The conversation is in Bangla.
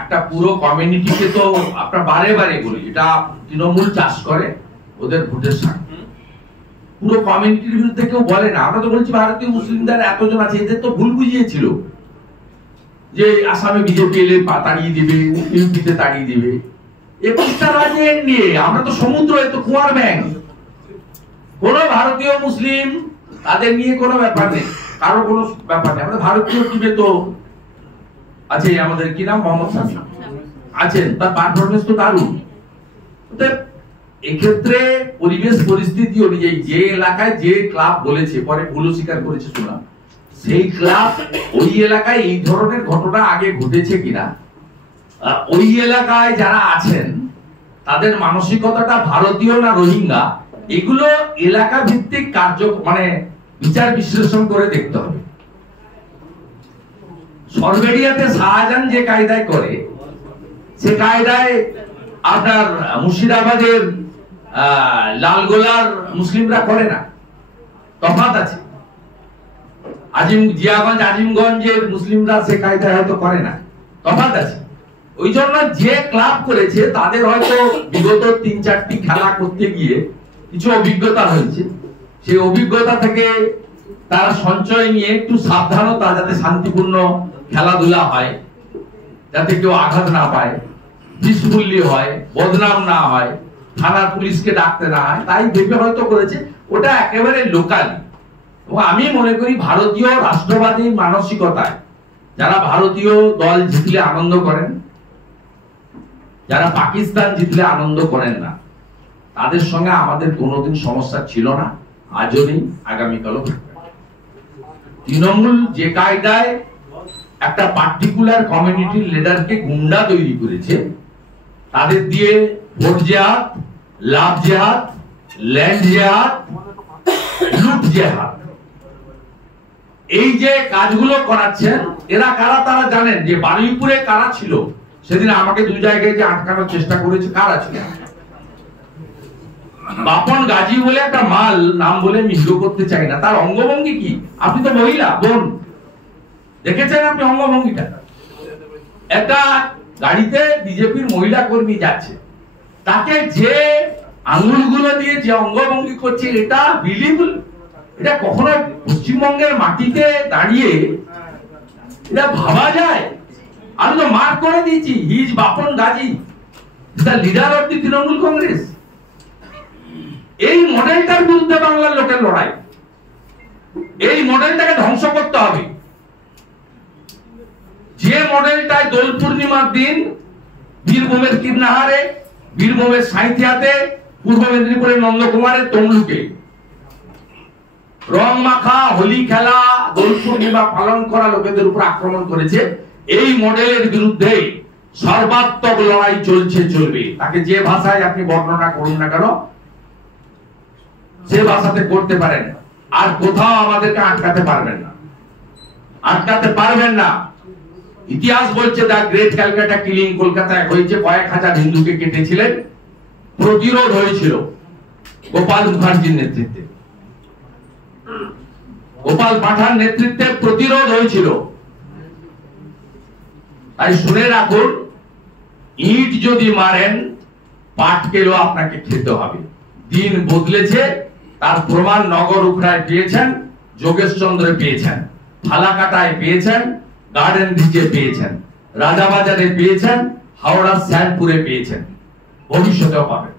একটা পুরো কমিউনিটিকে তো আপনার বারে বারে বলি, এটা তৃণমূল চাষ করে ওদের ভোটের স্বার্থে। পুরো কমিউনিটির বিরুদ্ধে কেউ বলে না। আমরা তো বলছি ভারতীয় মুসলিমদের এতজন আছে, এদের তো ভুল বুঝিয়েছিল যে আসামে বিজেপি এলে তাড়িয়ে দিবে, ইউপিতে তাড়িয়ে দিবে। 21টা রাজ্যে নিয়ে আমরা তো সমুদ্র, এ তো কুয়ার ব্যাংক। কোন ভারতীয় মুসলিম তাদের নিয়ে কোনো ব্যাপার নেই, কারো কোনো ব্যাপার নেই। আমাদের ভারতীয় টিমে তো আছে আমাদের কি নাম, মোহাম্মদ শামী আছেন, তার পারফরমেন্স তো দারুণ। এক্ষেত্রে পরিবেশ পরিস্থিতি অনুযায়ী যে এলাকায় যে ক্লাব বলেছে, পরে ভুলও স্বীকার করেছে শোনা, সেই ক্লাব ওই এলাকায় এই ধরনের ঘটনা আগে ঘটেছে কিনা, ওই এলাকায় যারা আছেন তাদের মানসিকতাটা ভারতীয় না রোহিঙ্গা, এগুলো এলাকা ভিত্তিক মানে বিচার বিশ্লেষণ করে দেখতে হবে। সরবেরিয়াতে শাহজাহান যে কায়দায় করে, সে কায়দায় আপনার মুর্শিদাবাদের লালগোলার মুসলিমরা করে না, তফাৎ আছে। জিয়াগঞ্জ আজিমগঞ্জের মুসলিমরা সে কায়দায় হয়তো করে না, তফাৎ আছে। ওই জন্য যে ক্লাব করেছে তাদের হয়তো বিগত 3-4টি খেলা করতে গিয়ে কিছু অভিজ্ঞতা হয়েছে। সেই অভিজ্ঞতা থেকে তারা সঞ্চয় নিয়ে একটু সাবধানতা, যাতে শান্তিপূর্ণ খেলাধুলা হয়, যাতে কেউ আঘাত না পায়, পিসফুল্লি হয়, বদনাম না হয়, থানার পুলিশকে ডাকতে না হয়, তাই ভেবে হয়তো করেছে। ওটা একেবারে লোকাল। এবং আমি মনে করি ভারতীয় রাষ্ট্রবাদী মানসিকতায় যারা ভারতীয় দল জিতলে আনন্দ করেন, যারা পাকিস্তান জিতলে আনন্দ করেন না, তাদের সঙ্গে আমাদের কোনোদিন সমস্যা ছিল না, আজও নেই, আগামীকালও থাকবে। তৃণমূল যে কায়দায় একটা পার্টিকুলার কমিউনিটির লিডারকে গুন্ডা তৈরি করেছে, তাদের দিয়ে ভোট জেহাদ, লাভ জেহাদ, ল্যান্ড জেহাদ, লুট জেহাদ, এই যে কাজগুলো করাচ্ছেন, এরা কারা তারা জানেন। যে বারুইপুরে কারা ছিল সেদিন আমাকে 2 জায়গায় যে আটকানোর চেষ্টা করেছে, কারা ছিল? বাপন গাজী বলে একটা মাল, নাম বলে আমি হিরো করতে চাই না, তার অঙ্গভঙ্গি কি? আপনি তো মহিলা বোন, দেখেছেন আপনি অঙ্গভঙ্গিটা? একটা গাড়িতে বিজেপির মহিলা কর্মী যাচ্ছে, তাকে যে আঙ্গুলগুলো দিয়ে যে অঙ্গভঙ্গি করছে, এটা বিলিভেবল? এটা কখনো পশ্চিমবঙ্গের মাটিতে দাঁড়িয়ে এটা ভাবা যায়? আমি তো মার্ক করে দিয়েছি, he is Bapan Gazi, the leader of the Trinamool Congress. এই মডেলটার বিরুদ্ধে বাংলার লোকের লড়াই, এই মডেলটাকে ধ্বংস করতে হবে। যে মডেলটায় দোল পূর্ণিমার দিন বীরভূমের কীর্ণাহারে, বীরভূমের সাঁইথিয়াতে, পূর্ব মেদিনীপুরের নন্দকুমারের তমলুকে রং মাখা হোলি খেলা, দোল পূর্ণিমা পালন করা লোকেদের উপর আক্রমণ করেছে, এই মডেলের বিরুদ্ধে সর্বাত্মক লড়াই চলছে, চলবে। তাকে যে ভাষায় আপনি বর্ণনা করুন না কেন, সে ভাষাতে করতে পারেন, আর কোথাও আমাদেরকে আটকাতে পারবেন না, আটকাতে পারবেন না। ইতিহাস বলছে দা গ্রেট ক্যালকাটা কিলিং কলকাতায় হয়েছে, কয়েক হাজার হিন্দুকে কেটেছিলেন, প্রতিরোধ হয়েছিল গোপাল মুখার্জির নেতৃত্বে, গোপাল পাঠান নেতৃত্বে প্রতিরোধ হয়েছিল। তাই শুনে রাখুন, ইট যদি মারেন পাটকেলও আপনাকে খেতে হবে। দিন বদলেছে, তার প্রমাণ নগর উখড়ায় পেয়েছেন, যোগেশচন্দ্রে পেয়েছেন, ফালাকাটায় পেয়েছেন, গার্ডেন ব্রিজে পেয়েছেন, রাজাবাজারে পেয়েছেন, হাওড়ার শ্যামপুরে পেয়েছেন, ভবিষ্যতেও পাবেন।